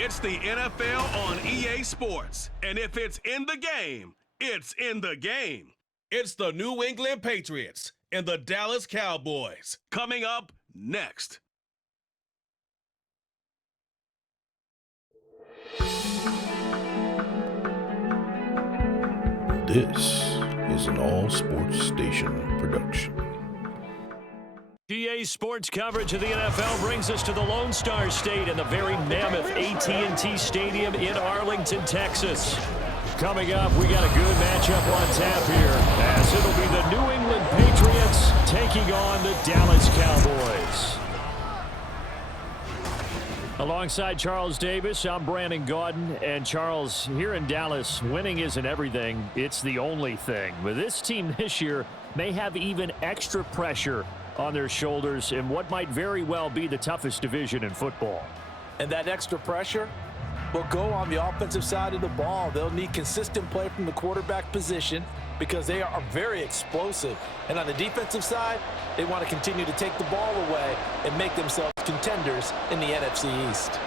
It's the NFL on EA Sports. And if it's in the game, it's in the game. It's the New England Patriots and the Dallas Cowboys. Coming up next. This is an all-sports station production. EA Sports coverage of the NFL brings us to the Lone Star State and the very mammoth AT&T Stadium in Arlington, Texas. Coming up, we got a good matchup on tap here, as it'll be the New England Patriots taking on the Dallas Cowboys. Alongside Charles Davis, I'm Brandon Gaudin. And Charles, here in Dallas, winning isn't everything, it's the only thing. But this team this year may have even extra pressure on their shoulders in what might very well be the toughest division in football. And that extra pressure will go on the offensive side of the ball. They'll need consistent play from the quarterback position because they are very explosive. And on the defensive side, they want to continue to take the ball away and make themselves contenders in the NFC East.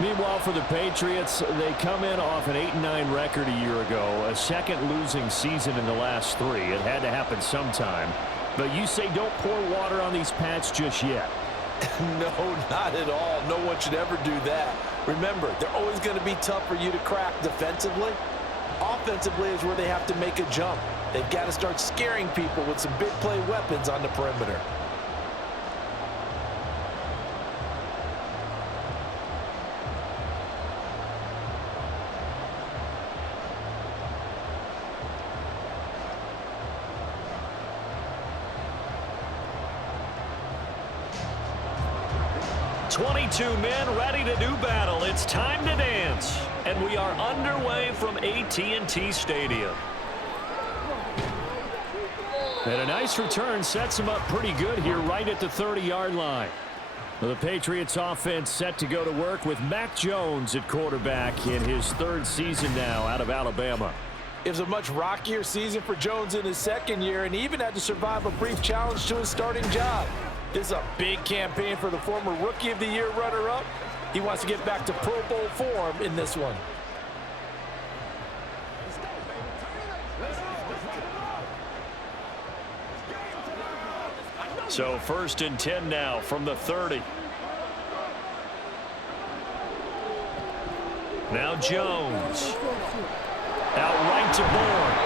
Meanwhile, for the Patriots, they come in off an 8-9 record a year ago, a second losing season in the last 3. It had to happen sometime. But you say don't pour water on these Pats just yet. No, not at all. No one should ever do that. Remember, they're always going to be tough for you to crack defensively. Offensively is where they have to make a jump. They've got to start scaring people with some big play weapons on the perimeter. Two men ready to do battle. It's time to dance. And we are underway from AT&T Stadium. And a nice return sets them up pretty good here right at the 30-yard line. The Patriots offense set to go to work with Mac Jones at quarterback in his 3rd season now out of Alabama. It was a much rockier season for Jones in his 2nd year, and he even had to survive a brief challenge to his starting job. This is a big campaign for the former Rookie of the Year runner-up. He wants to get back to Pro Bowl form in this one. So 1st and 10 now from the 30. Now Jones. Out right to Bourne.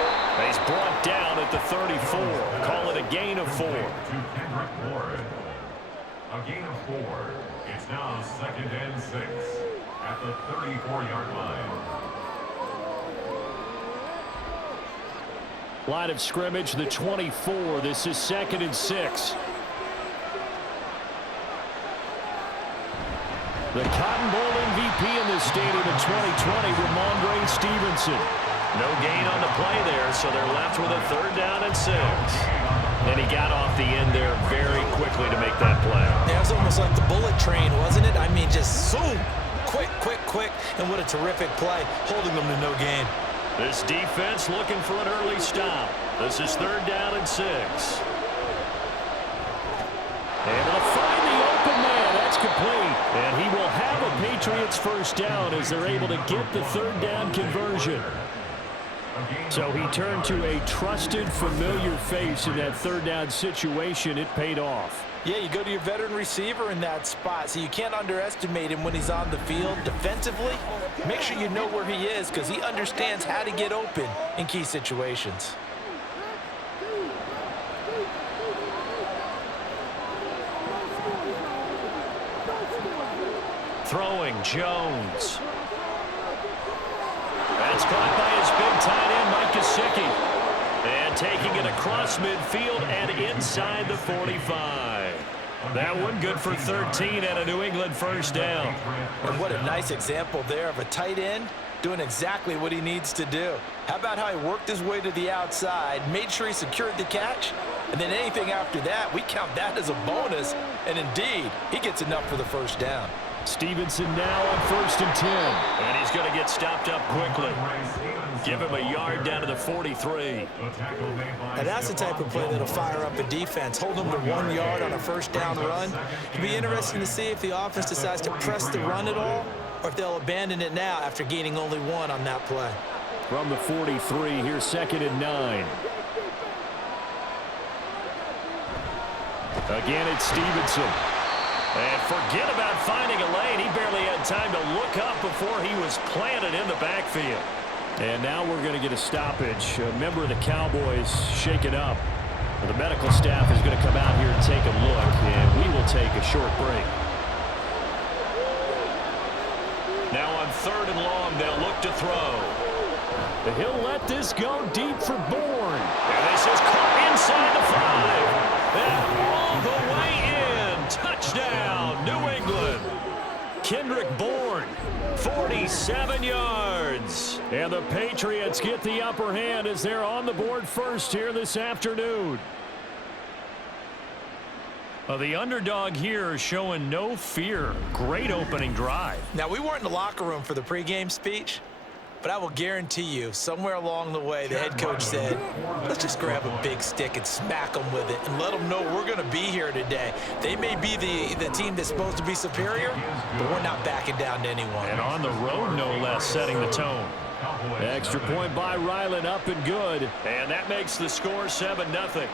He's brought down at the 34. Call it a gain of 4. A gain of 4. It's now 2nd and 6 at the 34-yard line. Line of scrimmage, the 24. This is 2nd and 6. The Cotton Bowl MVP in this stadium in 2020, Ramondre Stevenson. No gain on the play there, so they're left with a 3rd down and 6. And he got off the end there very quickly to make that play. Yeah, it was almost like the bullet train, wasn't it? I mean, just zoom, quick, and what a terrific play, holding them to no gain. This defense looking for an early stop. This is 3rd down and 6. And they'll find the open man. That's complete. And he will have a Patriots 1st down as they're able to get the 3rd down conversion. So he turned to a trusted, familiar face in that 3rd down situation. It paid off. Yeah, you go to your veteran receiver in that spot, so you can't underestimate him when he's on the field. Defensively, make sure you know where he is because he understands how to get open in key situations. Throwing Jones. That's caught by his big tight end, Mike Gesicki. And taking it across midfield and inside the 45. That one good for 13 and a New England 1st down. And what a nice example there of a tight end doing exactly what he needs to do. How about how he worked his way to the outside, made sure he secured the catch, and then anything after that, we count that as a bonus. And indeed, he gets enough for the 1st down. Stevenson now on 1st and 10. And he's going to get stopped up quickly. Give him a yard down to the 43. And that's the type of play that'll fire up a defense. Hold them to 1 yard on a 1st down run. It'll be interesting to see if the offense decides to press the run at all or if they'll abandon it now after gaining only 1 on that play. From the 43, here's 2nd and 9. Again, it's Stevenson. And forget about finding a lane. He barely had time to look up before he was planted in the backfield. And now we're going to get a stoppage. A member of the Cowboys shaken up. The medical staff is going to come out here and take a look, and we will take a short break. Now on 3rd and long, they'll look to throw. He'll let this go deep for Bourne. And this is caught inside the 5. And all the way in. Touchdown, New England. Kendrick Bourne, 47 yards. And the Patriots get the upper hand as they're on the board first here this afternoon. The underdog here is showing no fear. Great opening drive. Now, we weren't in the locker room for the pregame speech, but I will guarantee you, somewhere along the way, the head coach said, let's just grab a big stick and smack them with it and let them know we're going to be here today. They may be the team that's supposed to be superior, but we're not backing down to anyone. And on the road, no less, setting the tone. Extra point by Ryland, up and good. And that makes the score 7-0.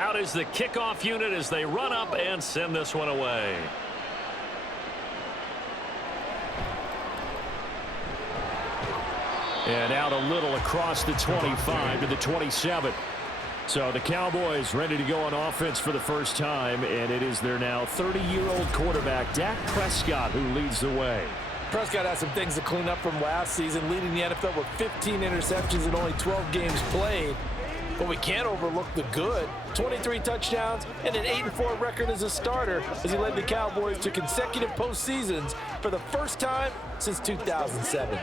Out is the kickoff unit as they run up and send this one away. And out a little across the 25 to the 27. So the Cowboys ready to go on offense for the first time, and it is their now 30-year-old quarterback, Dak Prescott, who leads the way. Prescott has some things to clean up from last season, leading the NFL with 15 interceptions in only 12 games played. But we can't overlook the good. 23 touchdowns and an 8-4 record as a starter as he led the Cowboys to consecutive postseasons for the first time since 2007.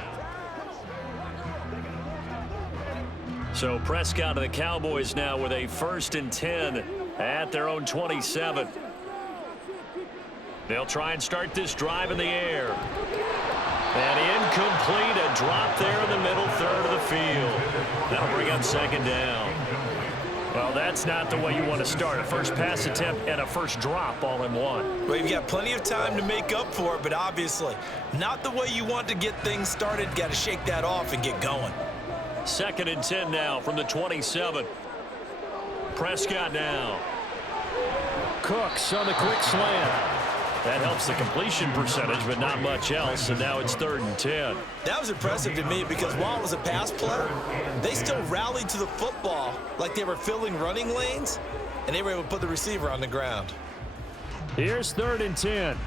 So Prescott and the Cowboys now with a 1st and 10 at their own 27. They'll try and start this drive in the air. And incomplete, a drop there in the middle third of the field. That'll bring up 2nd down. Well, that's not the way you want to start. A first pass attempt and a first drop all in one. Well, you've got plenty of time to make up for it, but obviously not the way you want to get things started. Got to shake that off and get going. 2nd and 10 now from the 27. Prescott now. Cooks on the quick slant. That helps the completion percentage, but not much else, and now it's 3rd and 10. That was impressive to me because while it was a pass play, they still rallied to the football like they were filling running lanes, and they were able to put the receiver on the ground. Here's 3rd and 10.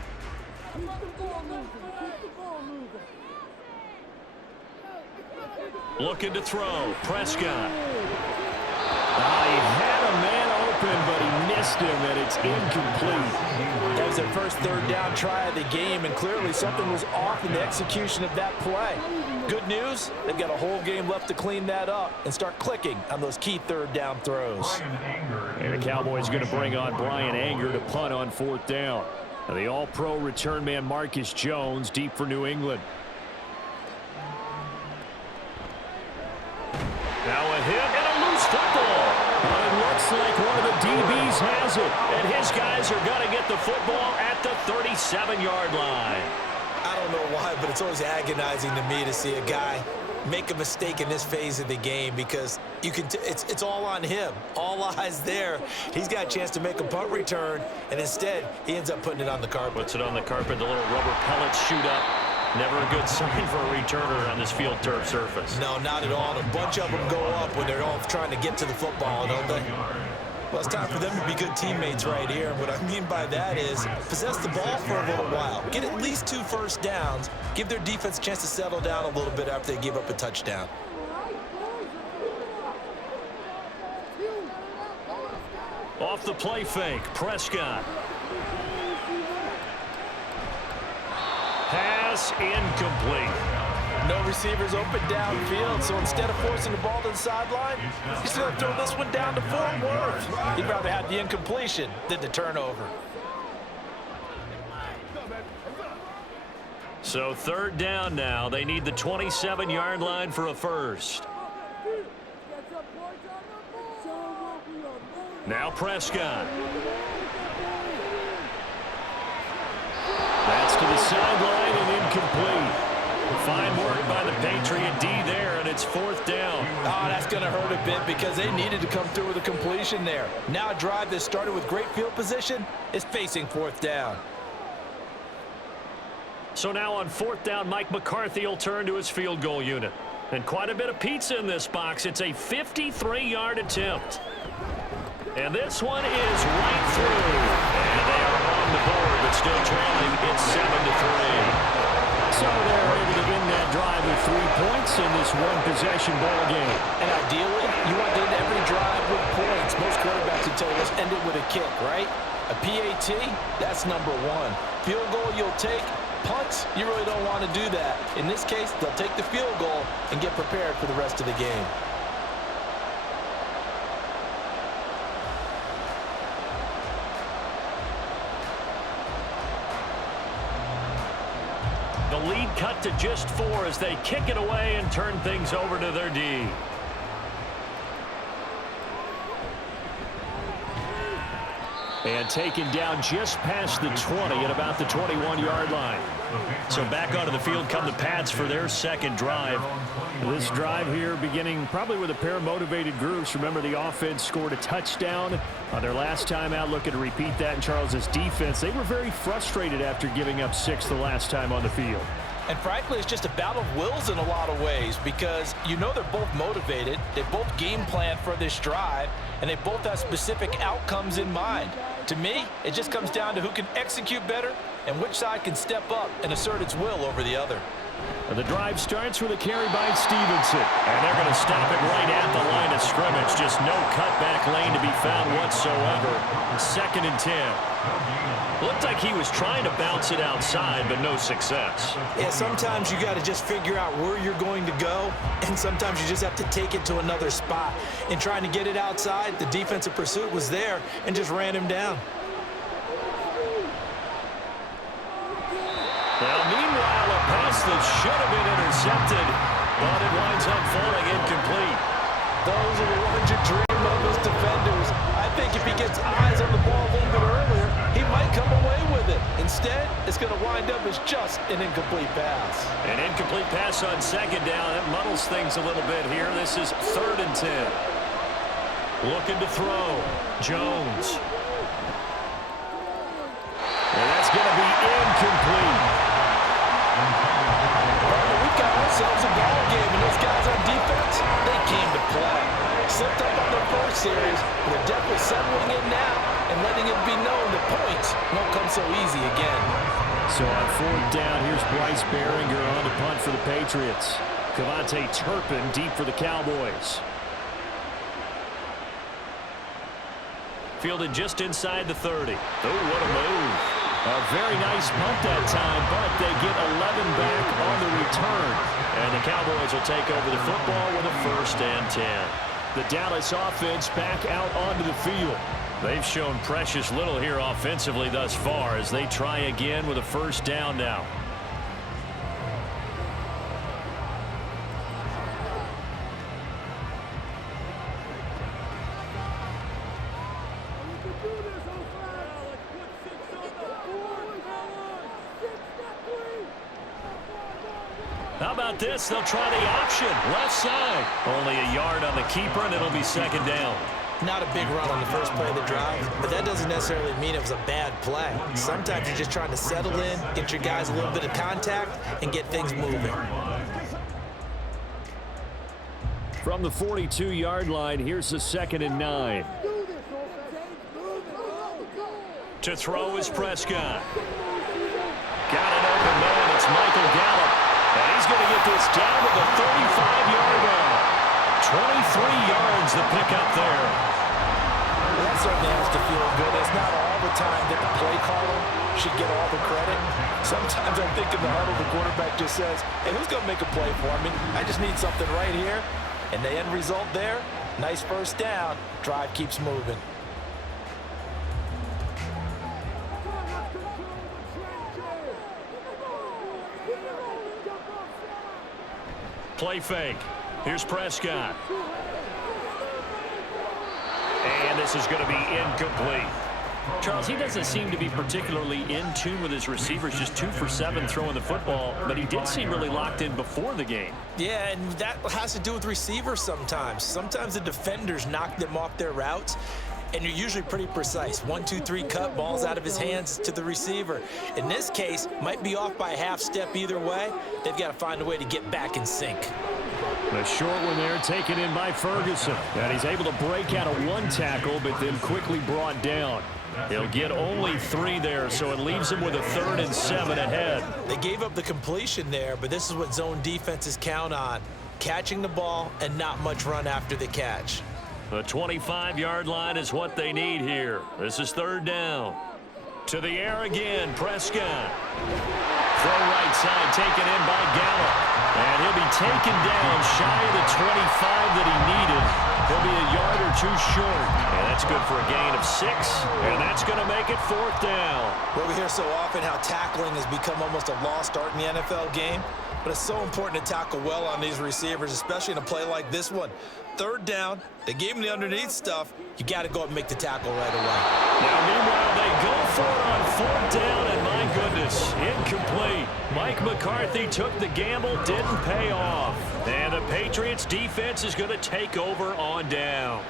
Looking to throw. Prescott. He had a man open, but he missed him, and it's incomplete. That was their first 3rd down try of the game, and clearly something was off in the execution of that play. Good news, they've got a whole game left to clean that up and start clicking on those key 3rd down throws. And the Cowboys going to bring on Brian Anger to punt on 4th down. Now the all-pro return man Marcus Jones deep for New England. Now a hit and a loose football. But it looks like one of the DBs has it. And his guys are going to get the football at the 37-yard line. I don't know why, but it's always agonizing to me to see a guy make a mistake in this phase of the game because you can it's all on him. All eyes there. He's got a chance to make a punt return, and instead he ends up putting it on the carpet. Puts it on the carpet. The little rubber pellets shoot up. Never a good sign for a returner on this field turf surface. No, not at all. And a bunch of them go up when they're all trying to get to the football, don't they? Well, it's time for them to be good teammates right here. And what I mean by that is possess the ball for a little while. Get at least 2 first downs. Give their defense a chance to settle down a little bit after they give up a touchdown. Off the play fake, Prescott. Pass incomplete. No receivers open downfield, so instead of forcing the ball to the sideline, he's going to throw this one down to Fort Worth. He'd rather have the incompletion than the turnover. So third down now. They need the 27-yard line for a first. Now Prescott. That's to the sideline and incomplete. Fine work by the Patriot D there, and it's fourth down. Oh, that's going to hurt a bit because they needed to come through with a completion there. Now a drive that started with great field position is facing fourth down. So now on fourth down, Mike McCarthy will turn to his field goal unit. And quite a bit of pizza in this box. It's a 53-yard attempt. And this one is right through. And they are on the board, but still trailing. It's 7-3. So they're able to end that drive with 3 points in this one-possession ball game. And ideally, you want to end every drive with points. Most quarterbacks would tell you, let's end it with a kick, right? A PAT, that's number one. Field goal you'll take. Punts, you really don't want to do that. In this case, they'll take the field goal and get prepared for the rest of the game. The lead cut to just 4 as they kick it away and turn things over to their D. And taken down just past the 20 at about the 21-yard line. So back onto the field come the Pats for their second drive. This drive here beginning probably with a pair of motivated groups. Remember, the offense scored a touchdown on their last time out. Looking to repeat that in Charles's defense. They were very frustrated after giving up 6 the last time on the field. And frankly, it's just a battle of wills in a lot of ways because you know they're both motivated. They both game plan for this drive, and they both have specific outcomes in mind. To me, it just comes down to who can execute better and which side can step up and assert its will over the other. The drive starts with a carry by Stevenson. And they're going to stop it right at the line of scrimmage. Just no cutback lane to be found whatsoever. 2nd and 10. Looked like he was trying to bounce it outside, but no success. Yeah, sometimes you got to just figure out where you're going to go, and sometimes you just have to take it to another spot. In trying to get it outside, the defensive pursuit was there and just ran him down. Now, meanwhile, a pass that should have been intercepted, but it winds up falling incomplete. Those are the ones you dream of as defenders. I think if he gets eyes on the ball a little bit earlier, he might come away with it. Instead, it's going to wind up as just an incomplete pass. An incomplete pass on 2nd down. That muddles things a little bit here. This is 3rd and 10. Looking to throw. Jones. And that's going to be incomplete. We've got ourselves a ball game, and those guys on defense, they came to play. Slipped up on their first series, but they're definitely settling in now and letting it be known that points won't come so easy again. So on 4th down, here's Bryce Behringer on to punt for the Patriots. Cavante Turpin deep for the Cowboys. Fielded just inside the 30. Oh, what a move. A very nice punt that time, but they get 11 back on the return. And the Cowboys will take over the football with a 1st and 10. The Dallas offense back out onto the field. They've shown precious little here offensively thus far as they try again with a 1st down now. How about this? They'll try the option. Left side. Only a yard on the keeper, and it'll be 2nd down. Not a big run on the first play of the drive, but that doesn't necessarily mean it was a bad play. Sometimes you're just trying to settle in, get your guys a little bit of contact, and get things moving. From the 42-yard line, here's the 2nd and 9. To throw is Prescott. Got an open man. It's Michael Gallup. And he's going to get this down to the 35-yard line. 23 yards the pickup there. Well, that certainly has to feel good. It's not all the time that the play caller should get all the credit. Sometimes I think in the huddle, the quarterback just says, hey, who's going to make a play for me? I just need something right here. And the end result there, nice first down. Drive keeps moving. Play fake. Here's Prescott. And this is going to be incomplete. Charles, he doesn't seem to be particularly in tune with his receivers, just 2 for 7 throwing the football, but he did seem really locked in before the game. Yeah, and that has to do with receivers sometimes. Sometimes the defenders knock them off their routes, and you're usually pretty precise. 1, 2, 3 cut, balls out of his hands to the receiver. In this case, might be off by a half step either way. They've got to find a way to get back in sync. The short one there taken in by Ferguson. And he's able to break out of 1 tackle, but then quickly brought down. He'll get only 3 there, so it leaves him with a 3rd and 7 ahead. They gave up the completion there, but this is what zone defenses count on. Catching the ball and not much run after the catch. The 25-yard line is what they need here. This is 3rd down. To the air again, Prescott. Throw right side taken in by Gallup. And he'll be taken down shy of the 25 that he needed. He'll be a yard or 2 short. And that's good for a gain of 6. And that's going to make it 4th down. Well, we hear so often how tackling has become almost a lost art in the NFL game. But it's so important to tackle well on these receivers, especially in a play like this one. 3rd down, they gave him the underneath stuff. You got to go up and make the tackle right away. Now, meanwhile, they go for it on 4th down, and my goodness, incomplete. Mike McCarthy took the gamble, didn't pay off. And the Patriots defense is going to take over on downs.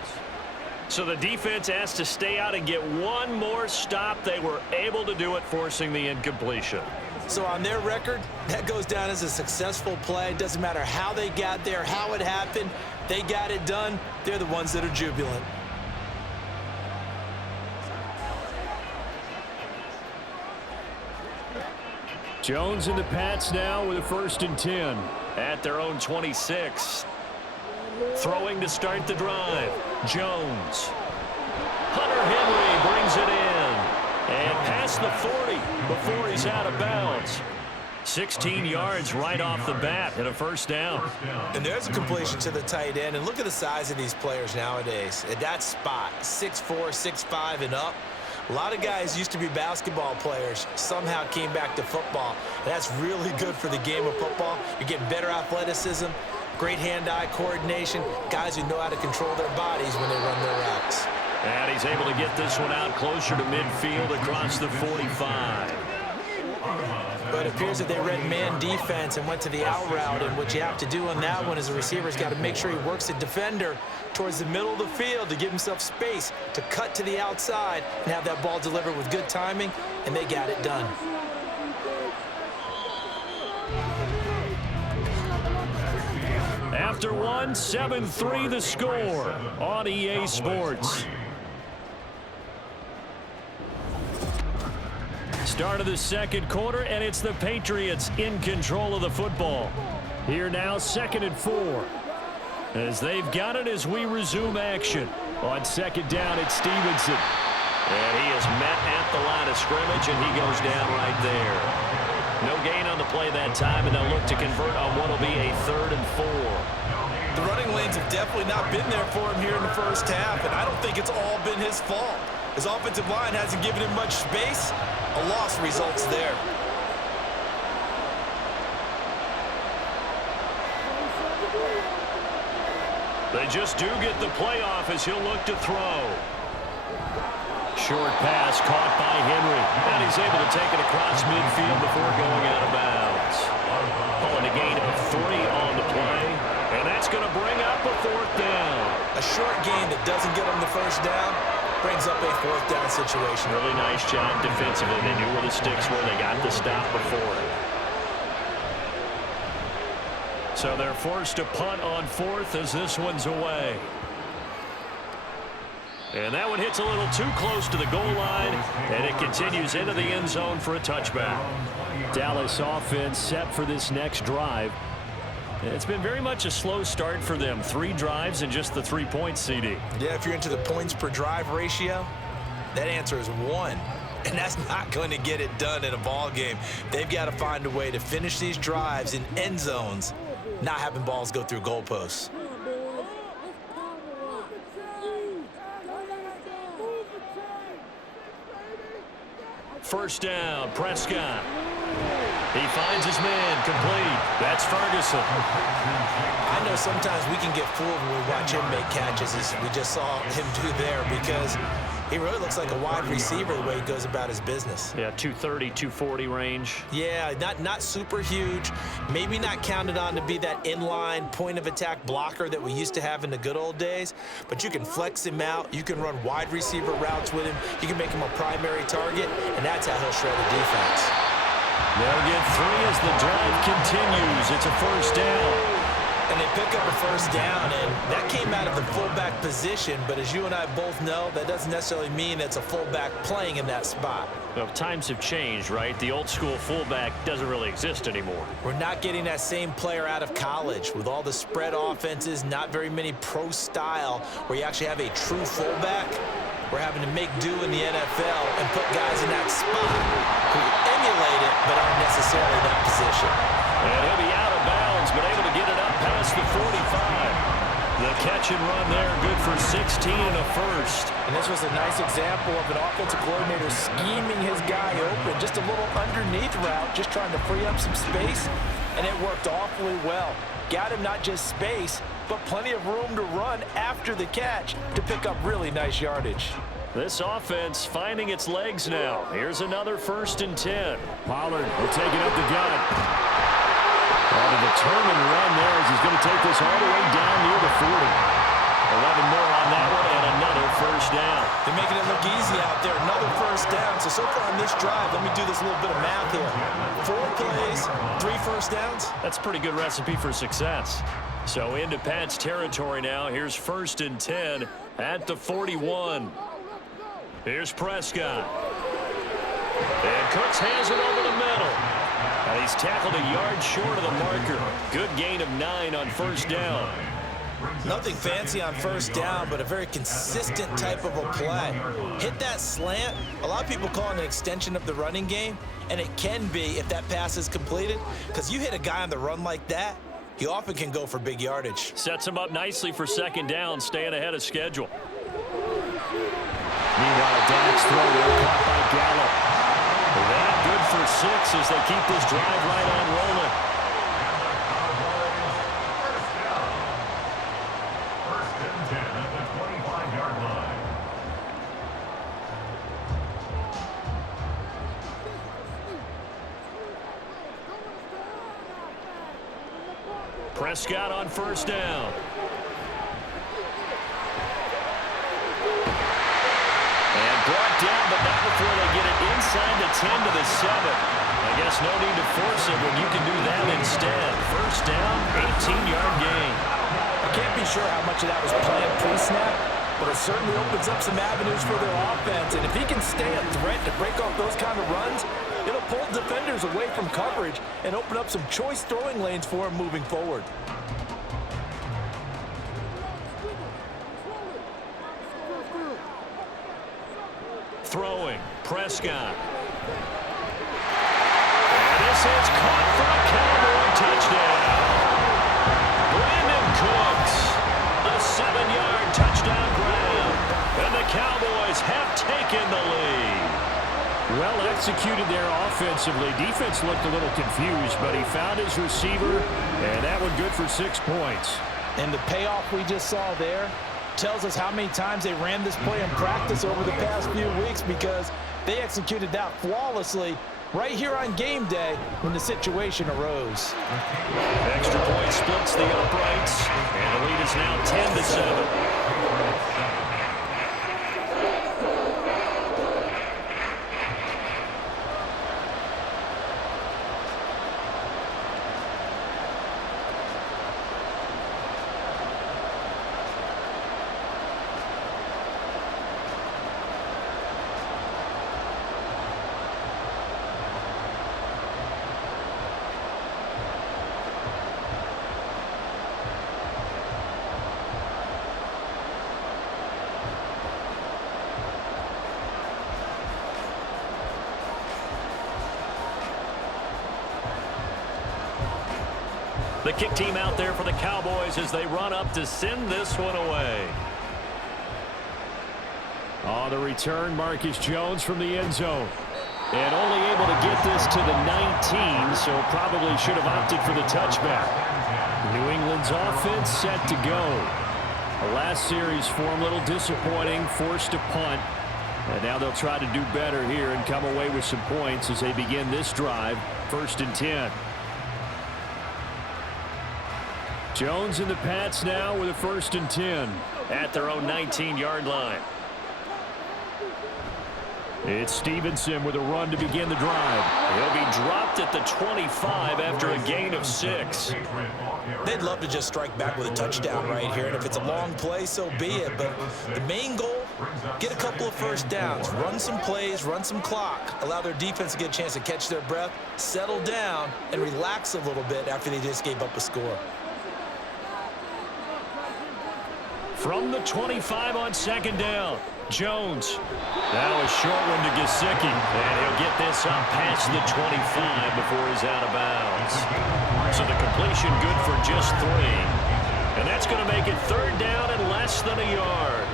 So the defense has to stay out and get 1 more stop. They were able to do it, forcing the incompletion. So on their record, that goes down as a successful play. Doesn't matter how they got there, how it happened. They got it done. They're the ones that are jubilant. Jones and the Pats now with a 1st and 10 at their own 26. Throwing to start the drive. Jones. Hunter Henry brings it in. And past the 40 before he's out of bounds. 16 yards right off the bat and a 1st down. And there's a completion to the tight end. And look at the size of these players nowadays. At that spot, 6'4", 6'5", and up. A lot of guys used to be basketball players, somehow came back to football. And that's really good for the game of football. You're getting better athleticism, great hand-eye coordination, guys who know how to control their bodies when they run their routes. And he's able to get this one out closer to midfield across the 45. But it appears that they read man defense and went to the out route. And what you have to do on that one is the receiver's got to make sure he works the defender towards the middle of the field to give himself space to cut to the outside and have that ball delivered with good timing, and they got it done. After 1, 7-3 the score on EA Sports. Start of the 2nd quarter, and it's the Patriots in control of the football. Here now, 2nd and 4. As they've got it as we resume action. On 2nd down, it's Stevenson. And he is met at the line of scrimmage, and he goes down right there. No gain on the play that time, and they'll look to convert on what will be a 3rd and 4. The running lanes have definitely not been there for him here in the 1st half, and I don't think it's all been his fault. His offensive line hasn't given him much space. A loss results there. They just do get the playoff as he'll look to throw. Short pass caught by Henry. And he's able to take it across midfield before going out of bounds. Pulling a gain of 3 on the play. And that's going to bring up a 4th down. A short gain that doesn't get him the 1st down brings up a 4th down situation. Really nice job defensively. They knew where the sticks were. They got the stop before it. So they're forced to punt on 4th as this one's away. And that one hits a little too close to the goal line, and it continues into the end zone for a touchback. Dallas offense set for this next drive. It's been very much a slow start for them. 3 drives and just the 3 points, CD. Yeah, if you're into the points per drive ratio, that answer is 1. and that's not going to get it done in a ball game. They've got to find a way to finish these drives in end zones, not having balls go through goalposts. First down, Prescott. He finds his man, complete. That's Ferguson. I know sometimes we can get fooled when we watch him make catches, as we just saw him do there, because he really looks like a wide receiver the way he goes about his business. Yeah, 230, 240 range. Yeah, not super huge. Maybe not counted on to be that inline point-of-attack blocker that we used to have in the good old days, but you can flex him out. You can run wide receiver routes with him. You can make him a primary target, and that's how he'll shred the defense. They'll get 3 as the drive continues. It's a first down. And they pick up a first down, and that came out of the fullback position, but as you and I both know, that doesn't necessarily mean it's a fullback playing in that spot. Well, times have changed, right? The old school fullback doesn't really exist anymore. We're not getting that same player out of college with all the spread offenses, not very many pro style where you actually have a true fullback. We're having to make do in the NFL and put guys in that spot who emulate it but aren't necessarily in that position. And he'll be out of bounds, but able to get it up past the 45. The catch and run there, good for 16 and a first. And this was a nice example of an offensive coordinator scheming his guy open. Just a little underneath route, just trying to free up some space, and it worked awfully well. Got him not just space, but plenty of room to run after the catch to pick up really nice yardage. This offense finding its legs now. Here's another 1st and 10. Pollard will take it up the gut. Well, the determined run there as he's going to take this all the way down near the 40. 11 more on that one and another first down. They're making it look easy out there. Another first down. So far on this drive, let me do this little bit of math here. 4 plays, 3 first downs. That's a pretty good recipe for success. So into Pat's territory now. Here's 1st and 10 at the 41. Here's Prescott. And Cooks has it over the middle. And he's tackled a yard short of the marker. Good gain of 9 on first down. Nothing fancy on first down, but a very consistent type of a play. Hit that slant. A lot of people call it an extension of the running game, and it can be if that pass is completed, because you hit a guy on the run like that, he often can go for big yardage. Sets him up nicely for 2nd down, staying ahead of schedule. Meanwhile, Dak's throw caught by Gallup. That good for 6 as they keep this drive right on rolling. First and 10 at the 25-yard line. Prescott on first down. And brought down, but not before they get it inside the 10 to the 7. I guess no need to force it when you can do that instead. First down, 18-yard gain. I can't be sure how much of that was planned pre-snap, but it certainly opens up some avenues for their offense. And if he can stay a threat to break off those kind of runs, it'll pull defenders away from coverage and open up some choice throwing lanes for him moving forward. Throwing, Prescott. And this is caught for a Cowboy touchdown. Brandon Cooks, a 7-yard touchdown grab. And the Cowboys have taken the lead. Well executed there offensively. Defense looked a little confused, but he found his receiver, and that one good for 6 points. And the payoff we just saw there tells us how many times they ran this play in practice over the past few weeks, because they executed that flawlessly right here on game day when the situation arose. Extra point splits the uprights, and the lead is now 10-7. The kick team out there for the Cowboys as they run up to send this one away. On the return, Marcus Jones from the end zone. And only able to get this to the 19, so probably should have opted for the touchback. New England's offense set to go. The last series for them, a little disappointing, forced a punt. And now they'll try to do better here and come away with some points as they begin this drive, 1st and 10. Jones and the Pats now with a 1st and 10 at their own 19-yard line. It's Stevenson with a run to begin the drive. He'll be dropped at the 25 after a gain of 6. They'd love to just strike back with a touchdown right here, and if it's a long play, so be it. But the main goal, get a couple of first downs, run some plays, run some clock, allow their defense to get a chance to catch their breath, settle down, and relax a little bit after they just gave up a score. From the 25 on 2nd down, Jones. Now a short one to Gesicki, and he'll get this up past the 25 before he's out of bounds. So the completion good for just 3. And that's going to make it 3rd down and less than a yard.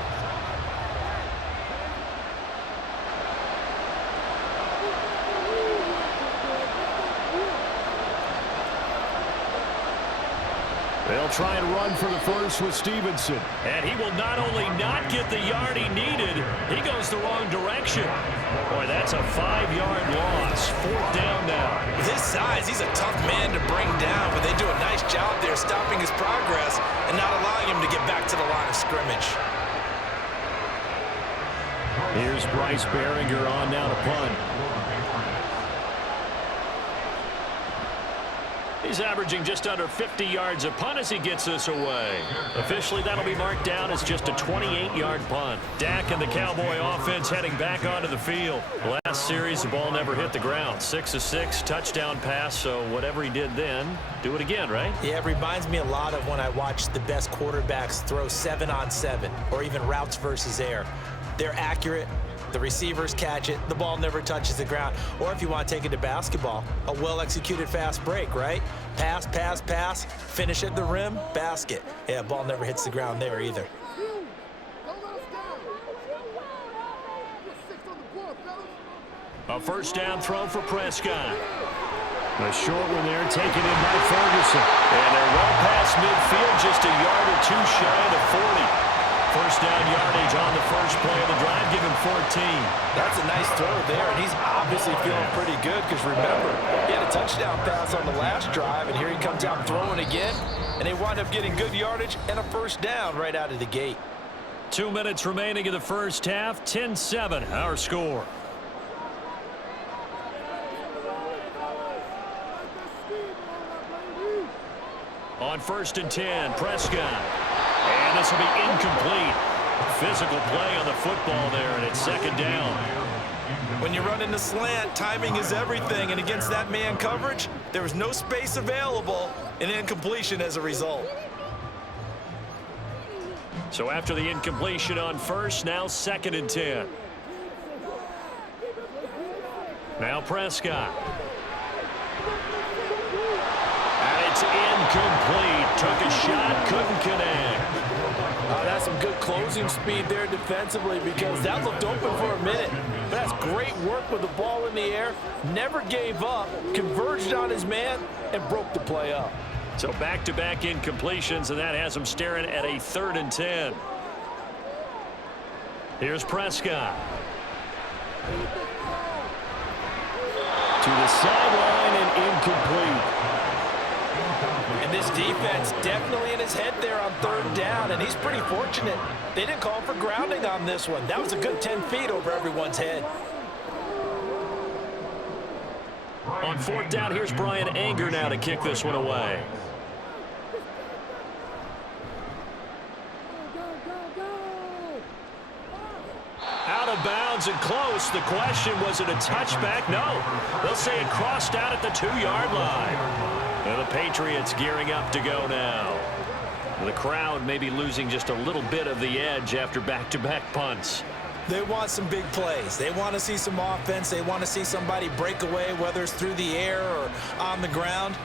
They'll try and run for the first with Stevenson. And he will not only not get the yard he needed, he goes the wrong direction. Boy, that's a 5-yard loss. 4th down now. With his size, he's a tough man to bring down, but they do a nice job there stopping his progress and not allowing him to get back to the line of scrimmage. Here's Bryce Behringer on now to punt. He's averaging just under 50 yards a punt as he gets this away. Officially, that'll be marked down as just a 28-yard punt. Dak and the Cowboy offense heading back onto the field. Last series, the ball never hit the ground. 6 of 6, touchdown pass, so whatever he did then, do it again, right? Yeah, it reminds me a lot of when I watched the best quarterbacks throw 7-on-7 or even routes versus air. They're accurate. The receivers catch it. The ball never touches the ground. Or if you want to take it to basketball, a well-executed fast break, right? Pass, pass, pass, finish at the rim, basket. Yeah, ball never hits the ground there either. A 1st down throw for Prescott. A short one there taken in by Ferguson. And they're well past midfield, just a yard or 2 shy of the 40. 1st down yardage on the first play of the drive, give him 14. That's a nice throw there, and he's obviously feeling pretty good because remember, he had a touchdown pass on the last drive, and here he comes out throwing again, and they wind up getting good yardage and a 1st down right out of the gate. 2 minutes remaining in the first half, 10-7 our score. On 1st and 10, Prescott. And this will be incomplete. Physical play on the football there, and it's 2nd down. When you run in the slant, timing is everything, and against that man coverage, there was no space available, and incompletion as a result. So after the incompletion on 1st, now 2nd and 10. Now Prescott. And it's incomplete. Took a shot, couldn't connect. That's some good closing speed there defensively because that looked open for a minute. But that's great work with the ball in the air. Never gave up, converged on his man, and broke the play up. So back-to-back incompletions, and that has him staring at a 3rd and 10. Here's Prescott. To the sideline and incomplete. And this defense definitely in his head there on 3rd down, and he's pretty fortunate. They didn't call for grounding on this one. That was a good 10 feet over everyone's head. On 4th down, here's Brian Anger now to kick this one away. Out of bounds and close. The question, was it a touchback? No. They'll say it crossed out at the 2-yard line. And the Patriots gearing up to go now. The crowd may be losing just a little bit of the edge after back-to-back punts. They want some big plays. They want to see some offense. They want to see somebody break away, whether it's through the air or on the ground.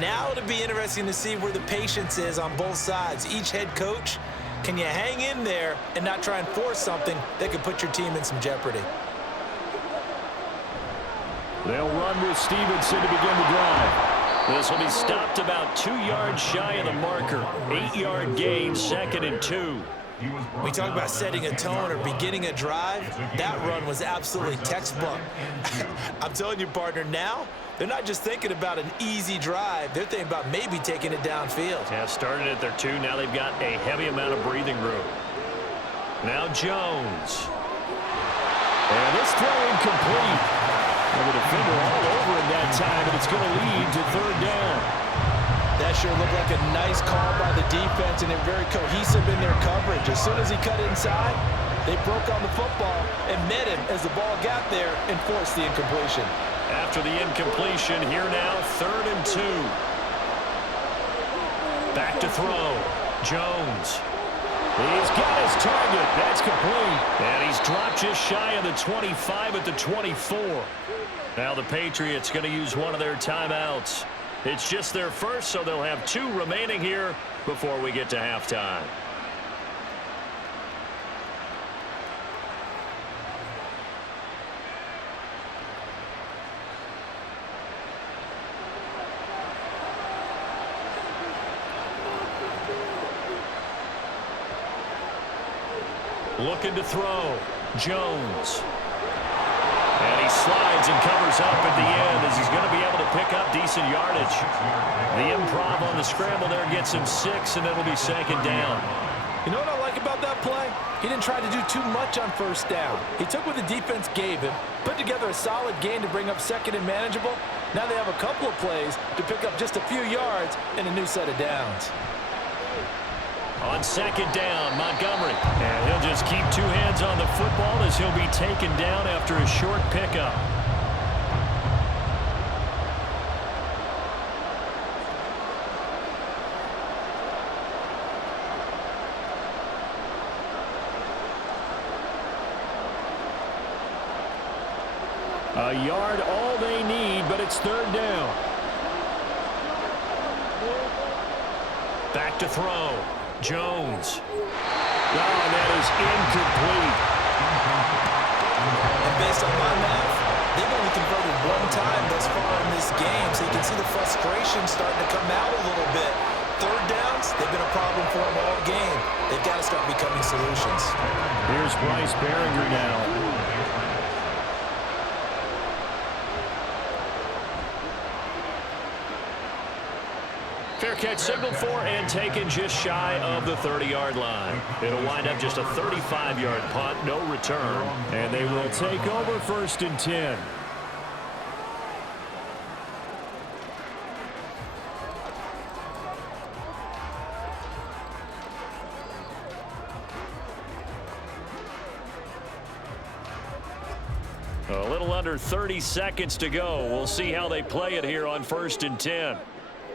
Now it'll be interesting to see where the patience is on both sides. Each head coach, can you hang in there and not try and force something that could put your team in some jeopardy? They'll run with Stevenson to begin the drive. This will be stopped about 2 yards shy of the marker. 8-yard gain, 2nd and 2. We talk about setting a tone or beginning a drive. That run was absolutely textbook. I'm telling you, partner, now they're not just thinking about an easy drive. They're thinking about maybe taking it downfield. Yeah, started at their 2. Now they've got a heavy amount of breathing room. Now Jones. And this throw incomplete. And the defender all over him that time, and it's going to lead to 3rd down. That sure looked like a nice call by the defense, and they're very cohesive in their coverage. As soon as he cut inside, they broke on the football and met him as the ball got there and forced the incompletion. After the incompletion, here now, 3rd and 2. Back to throw. Jones. He's got his target. That's complete. And he's dropped just shy of the 25 at the 24. Now the Patriots going to use one of their timeouts. It's just their first, so they'll have 2 remaining here before we get to halftime. Looking to throw. Jones. And he slides and covers up at the end as he's going to be able to pick up decent yardage. The improv on the scramble there gets him 6, and it'll be 2nd down. You know what I like about that play? He didn't try to do too much on 1st down. He took what the defense gave him, put together a solid gain to bring up 2nd and manageable. Now they have a couple of plays to pick up just a few yards and a new set of downs. On 2nd down, Montgomery. And he'll just keep 2 hands on the football as he'll be taken down after a short pickup. A yard all they need, but it's 3rd down. Back to throw. Jones. Oh, that is incomplete. And based on my math, they've only converted 1 time thus far in this game, so you can see the frustration starting to come out a little bit. 3rd downs, they've been a problem for them all game. They've got to start becoming solutions. Here's Bryce Behringer now. Fair catch signaled for and taken just shy of the 30-yard line. It'll wind up just a 35-yard punt, no return, and they will take over 1st and 10. A little under 30 seconds to go. We'll see how they play it here on 1st and 10.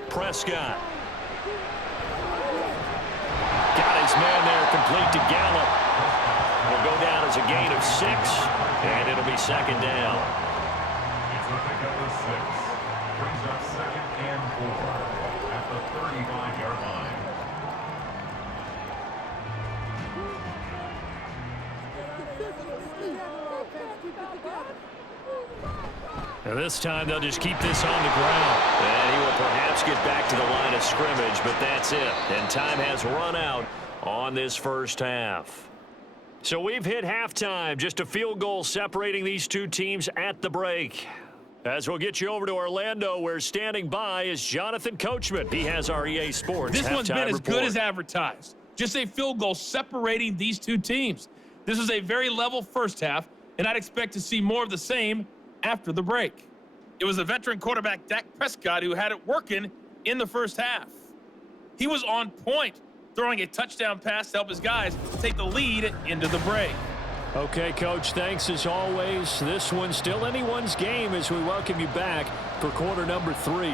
Prescott. Got his man there, complete to Gallup. Will go down as a gain of 6, and it'll be 2nd down. It's a pickup of 6. Brings up 2nd and 4 at the 35-yard line. And this time they'll just keep this on the ground. And he will perhaps get back to the line of scrimmage, but that's it. And time has run out on this 1st half. So we've hit halftime. Just a field goal separating these 2 teams at the break. As we'll get you over to Orlando, where standing by is Jonathan Coachman. He has our EA Sports This one's been as report. good as advertised. Just a field goal separating these 2 teams. This was a very level 1st half, and I'd expect to see more of the same after the break. It was the veteran quarterback Dak Prescott who had it working in the 1st half. He was on point, throwing a touchdown pass to help his guys take the lead into the break. Okay, Coach, thanks as always. This one's still anyone's game as we welcome you back for quarter number 3.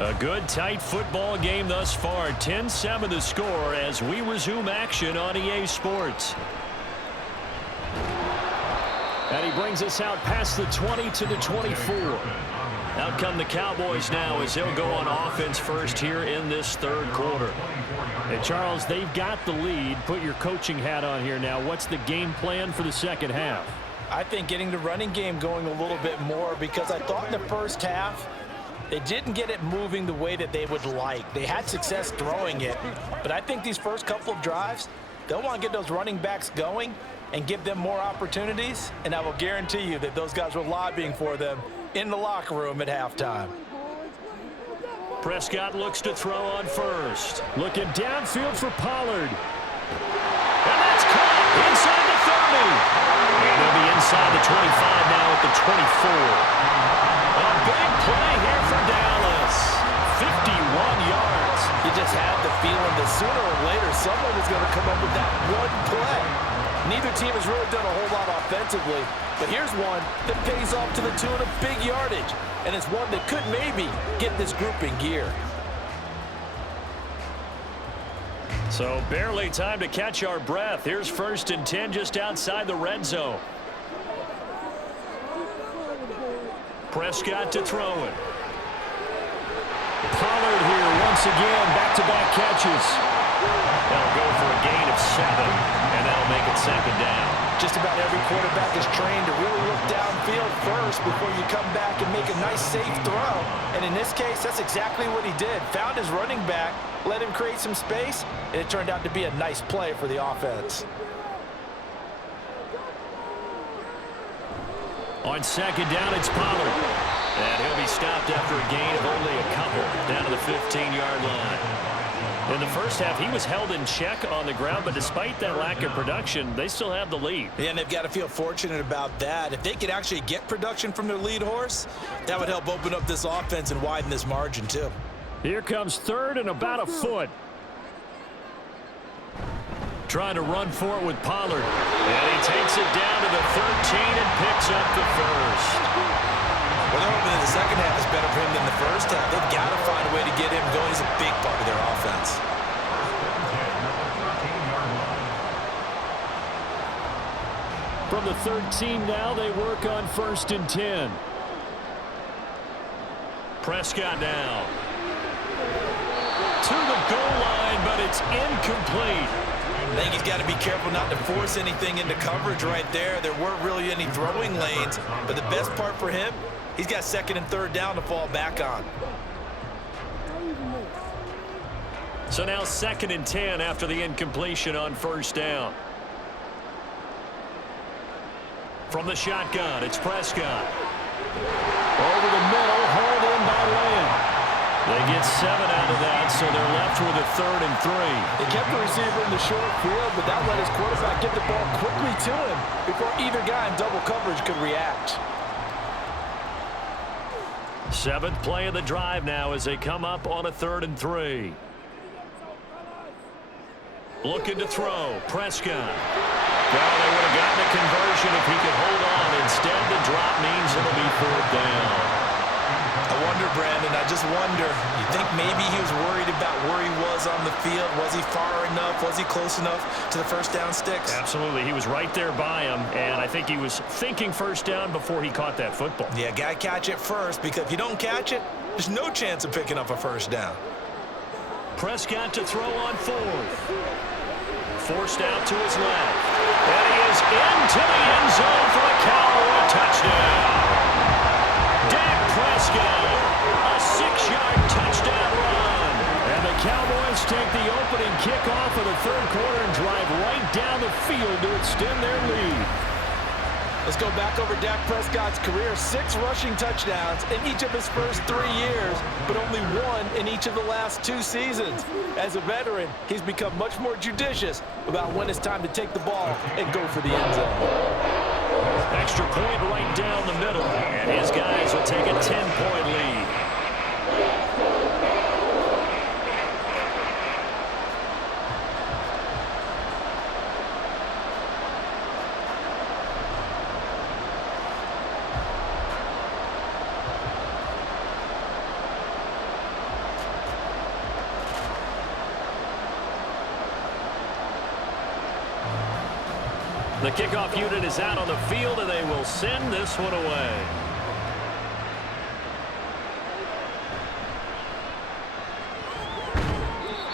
A good, tight football game thus far. 10-7 the score as we resume action on EA Sports. And he brings us out past the 20 to the 24. Out come the Cowboys now as they'll go on offense first here in this third quarter. Hey, Charles, they've got the lead. Put your coaching hat on here now. What's the game plan for the second half? I think getting the running game going a little bit more, because I thought in the first half they didn't get it moving the way that they would like. They had success throwing it, but I think these first couple of drives, they'll want to get those running backs going and give them more opportunities, and I will guarantee you that those guys were lobbying for them in the locker room at halftime. Prescott looks to throw on first. Looking downfield for Pollard. And that's caught inside the 30. And he'll be inside the 25 now at the 24. A big play here for Dallas. 51 yards. You just had the feeling that sooner or later someone was going to come up with that one play. Neither team has really done a whole lot offensively, but here's one that pays off to the tune of big yardage, and it's one that could maybe get this group in gear. So barely time to catch our breath. Here's 1st and 10 just outside the red zone. Prescott to throw it. Pollard here once again, back-to-back catches. They'll go for a gain of 7, and that'll make it 2nd down. Just about every quarterback is trained to really look downfield first before you come back and make a nice, safe throw. And in this case, that's exactly what he did. Found his running back, let him create some space, and it turned out to be a nice play for the offense. On 2nd down, it's Pollard. And he'll be stopped after a gain of only a couple down to the 15-yard line. In the first half, he was held in check on the ground, but despite that lack of production, they still have the lead. Yeah, and they've got to feel fortunate about that. If they could actually get production from their lead horse, that would help open up this offense and widen this margin, too. Here comes 3rd and about a foot. Trying to run for it with Pollard. And he takes it down to the 13 and picks up the 1st. Well, they're hoping that the second half is better for him than the first half. They've got to find a way to get him going. He's a big part of their offense. From the 13 now, they work on 1st and 10. Prescott now. To the goal line, but it's incomplete. I think he's got to be careful not to force anything into coverage right there. There weren't really any throwing lanes, but the best part for him, he's got 2nd and 3rd down to fall back on. So now 2nd and 10 after the incompletion on 1st down. From the shotgun, it's Prescott. Over the middle, hauled in by Lamb. They get 7 out of that, so they're left with a 3rd and 3. They kept the receiver in the short field, but that let his quarterback get the ball quickly to him before either guy in double coverage could react. 7th play of the drive now as they come up on a 3rd and 3. Looking to throw, Prescott. Well, they would have gotten a conversion if he could hold on. Instead, the drop means it'll be 4th down. I wonder, Brandon, I just wonder, you think maybe he was worried about where he was on the field? Was he far enough? Was he close enough to the first down sticks? Absolutely. He was right there by him, and I think he was thinking first down before he caught that football. Yeah, got to catch it first, because if you don't catch it, there's no chance of picking up a first down. Prescott to throw on 4th. Forced out to his left. And he is into the end zone for a Cowboy touchdown. Dak Prescott, a 6-yard touchdown run. And the Cowboys take the opening kickoff of the 3rd quarter and drive right down the field to extend their lead. Let's go back over Dak Prescott's career. 6 rushing touchdowns in each of his first 3 years, but only 1 in each of the last 2 seasons. As a veteran, he's become much more judicious about when it's time to take the ball and go for the end zone. Extra point right down the middle, and his guys will take a 10-point lead. The kickoff unit is out on the field, and they will send this one away.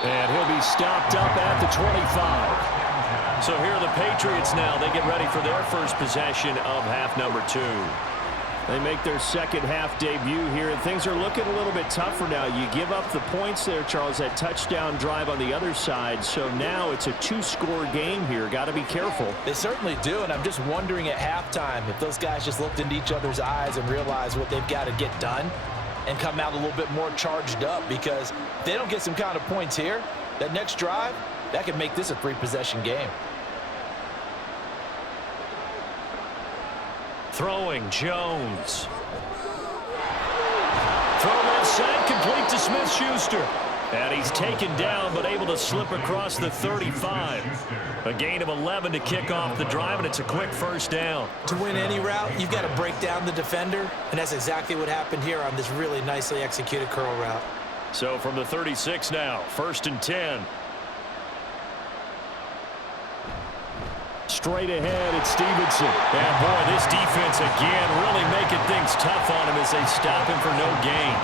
And he'll be stopped up at the 25. So here are the Patriots now. They get ready for their first possession of half number 2. They make their second half debut here, and things are looking a little bit tougher now. You give up the points there, Charles, that touchdown drive on the other side. So now it's a 2-score game here. Got to be careful. They certainly do, and I'm just wondering at halftime if those guys just looked into each other's eyes and realized what they've got to get done and come out a little bit more charged up, because if they don't get some kind of points here, that next drive, that could make this a 3-possession game. Throwing, Jones. Throw left side, complete to Smith-Schuster. And he's taken down, but able to slip across the 35. A gain of 11 to kick off the drive, and it's a quick first down. To win any route, you've got to break down the defender, and that's exactly what happened here on this really nicely executed curl route. So from the 36 now, 1st and 10. Straight ahead, it's Stevenson. And boy, this defense again really making things tough on him as they stop him for no gain.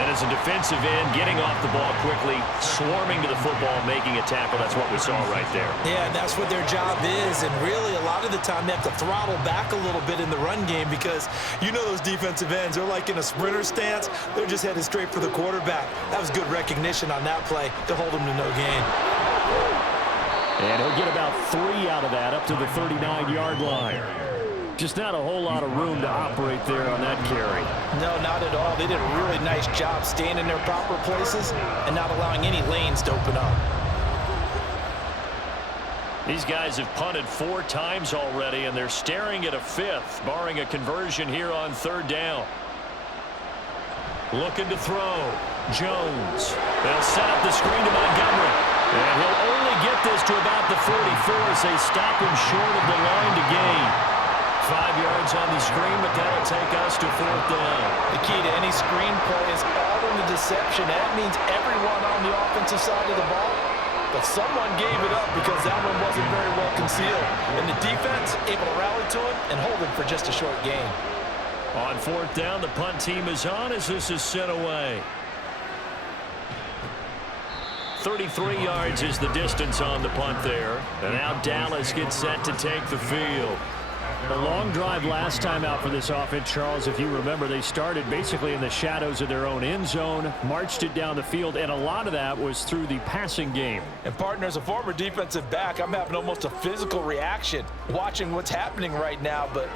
And as a defensive end, getting off the ball quickly, swarming to the football, making a tackle. That's what we saw right there. Yeah, that's what their job is. And really, a lot of the time, they have to throttle back a little bit in the run game, because you know those defensive ends, they're like in a sprinter stance. They're just headed straight for the quarterback. That was good recognition on that play to hold him to no gain. And he'll get about 3 out of that, up to the 39-yard line. Just not a whole lot of room to operate there on that carry. No, not at all. They did a really nice job staying in their proper places and not allowing any lanes to open up. These guys have punted 4 times already, and they're staring at a 5th, barring a conversion here on 3rd down. Looking to throw. Jones. They'll set up the screen to Montgomery. And he'll only get this to about the 44 as they stop him short of the line to gain. 5 yards on the screen, but that'll take us to 4th down. The key to any screen play is all in the deception. That means everyone on the offensive side of the ball. But someone gave it up because that one wasn't very well concealed. And the defense able to rally to it and hold him for just a short gain. On 4th down, the punt team is on as this is sent away. 33 yards is the distance on the punt there. And now Dallas gets set to take the field. A long drive last time out for this offense, Charles. If you remember, they started basically in the shadows of their own end zone, marched it down the field, and a lot of that was through the passing game. And partner, as a former defensive back, I'm having almost a physical reaction watching what's happening right now. But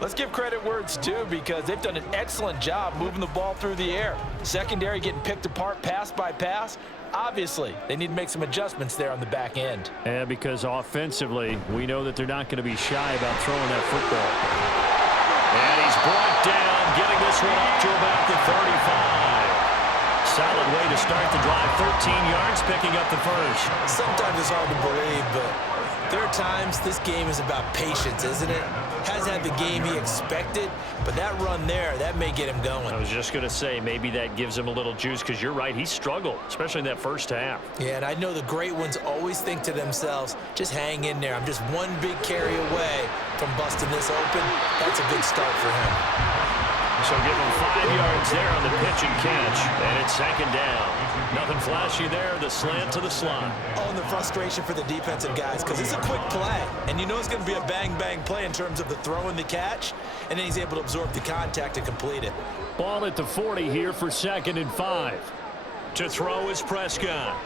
let's give credit where it's due, because they've done an excellent job moving the ball through the air. Secondary getting picked apart pass by pass. Obviously, they need to make some adjustments there on the back end. Yeah, because offensively, we know that they're not going to be shy about throwing that football. And he's brought down, getting this one up to about the 35. Solid way to start the drive. 13 yards, picking up the first. Sometimes it's hard to believe, but there are times this game is about patience, isn't it? Hasn't had the game he expected, but that run there, that may get him going. I was just going to say, maybe that gives him a little juice, because you're right, he struggled, especially in that first half. Yeah, and I know the great ones always think to themselves, just hang in there. I'm just one big carry away from busting this open. That's a good start for him. So give him 5 yards there on the pitch and catch, and it's 2nd down. Nothing flashy there, the slant to the slot. Oh, and the frustration for the defensive guys, because it's a quick play, and you know it's going to be a bang-bang play in terms of the throw and the catch, and then he's able to absorb the contact and complete it. Ball at the 40 here for 2nd and 5. To throw is Prescott.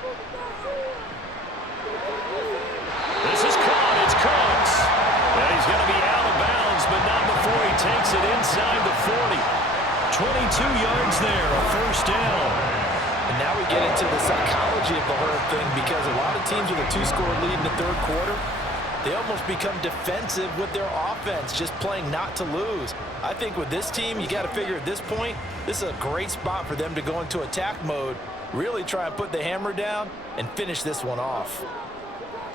This is caught. It's Cooks. And he's going to be out of bounds, but not before he takes it inside the 40. 22 yards there, a 1st down. And now we get into the psychology of the whole thing, because a lot of teams with a 2-score lead in the 3rd quarter, they almost become defensive with their offense, just playing not to lose. I think with this team, you got to figure at this point, this is a great spot for them to go into attack mode, really try and put the hammer down and finish this one off.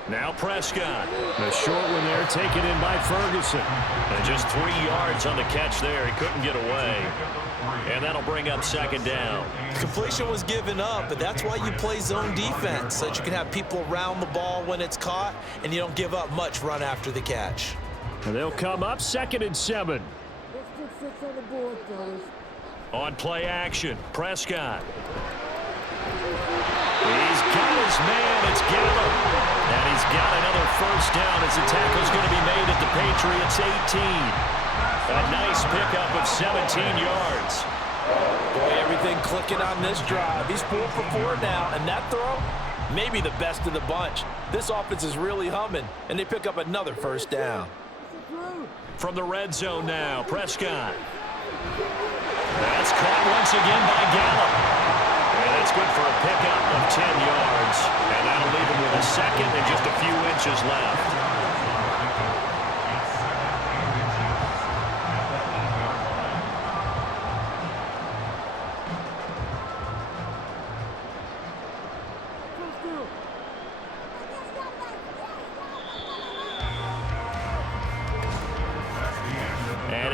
Now Prescott. The short one there taken in by Ferguson. And just 3 yards on the catch there. He couldn't get away. And that'll bring up second down. Completion was given up, but that's why you play zone defense, so that you can have people around the ball when it's caught, and you don't give up much run after the catch. And they'll come up 2nd and 7. On play action, Prescott. He's got his man. It's Gallup. And he's got another first down as the tackle's going to be made at the Patriots 18. A nice pickup of 17 yards. Boy, everything clicking on this drive. He's 4 for 4 now, and that throw, maybe the best of the bunch. This offense is really humming, and they pick up another first down. From the red zone now, Prescott. That's caught once again by Gallup. And that's good for a pickup of 10 yards. And that'll leave him with a second and just a few inches left.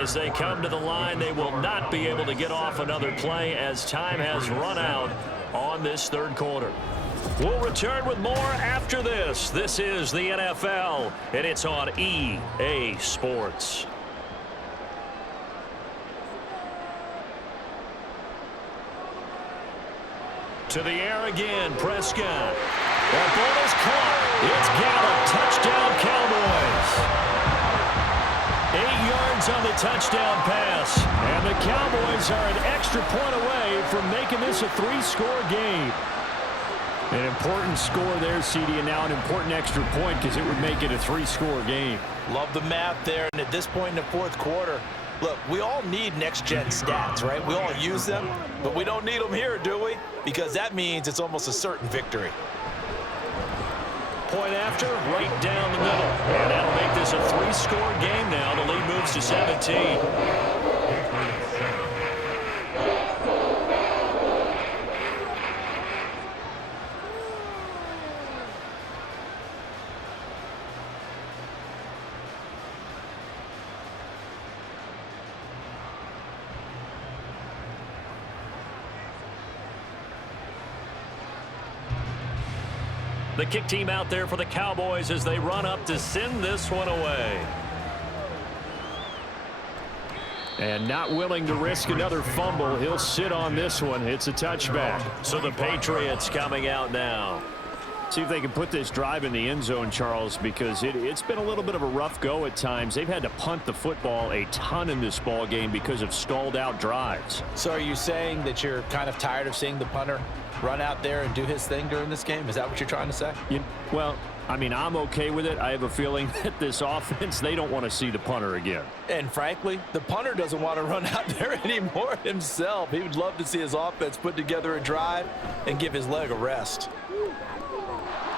As they come to the line, they will not be able to get off another play as time has run out on this third quarter. We'll return with more after this. This is the NFL, and it's on EA Sports. To the air again, Prescott. The ball is caught. It's Gallup. Touchdown, Cowboys. 8 yards on the touchdown pass. And the Cowboys are an extra point away from making this a 3-score game. An important score there, CD, and now an important extra point because it would make it a 3-score game. Love the math there, and at this point in the fourth quarter, look, we all need next-gen stats, right? We all use them, but we don't need them here, do we? Because that means it's almost a certain victory. Point after, right down the middle. And that'll make this a 3-score game now. The lead moves to 17. The kick team out there for the Cowboys as they run up to send this one away. And not willing to risk another fumble. He'll sit on this one. It's a touchback. So the Patriots coming out now. See if they can put this drive in the end zone, Charles, because it's been a little bit of a rough go at times. They've had to punt the football a ton in this ball game because of stalled out drives. So are you saying that you're kind of tired of seeing the punter run out there and do his thing during this game? Is that what you're trying to say? Well, I mean, I'm okay with it. I have a feeling that this offense, they don't want to see the punter again. And frankly, the punter doesn't want to run out there anymore himself. He would love to see his offense put together a drive and give his leg a rest.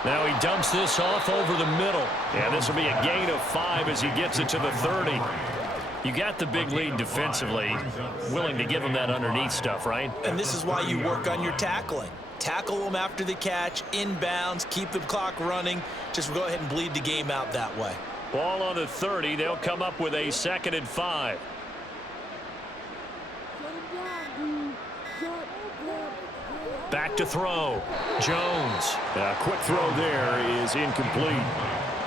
Now he dumps this off over the middle. And this will be a gain of 5 as he gets it to the 30. You got the big lead defensively. Willing to give him that underneath stuff, right? And this is why you work on your tackling. Tackle them after the catch, inbounds, keep the clock running. Just go ahead and bleed the game out that way. Ball on the 30. They'll come up with a 2nd and 5. Back to throw. Jones. A quick throw there is incomplete.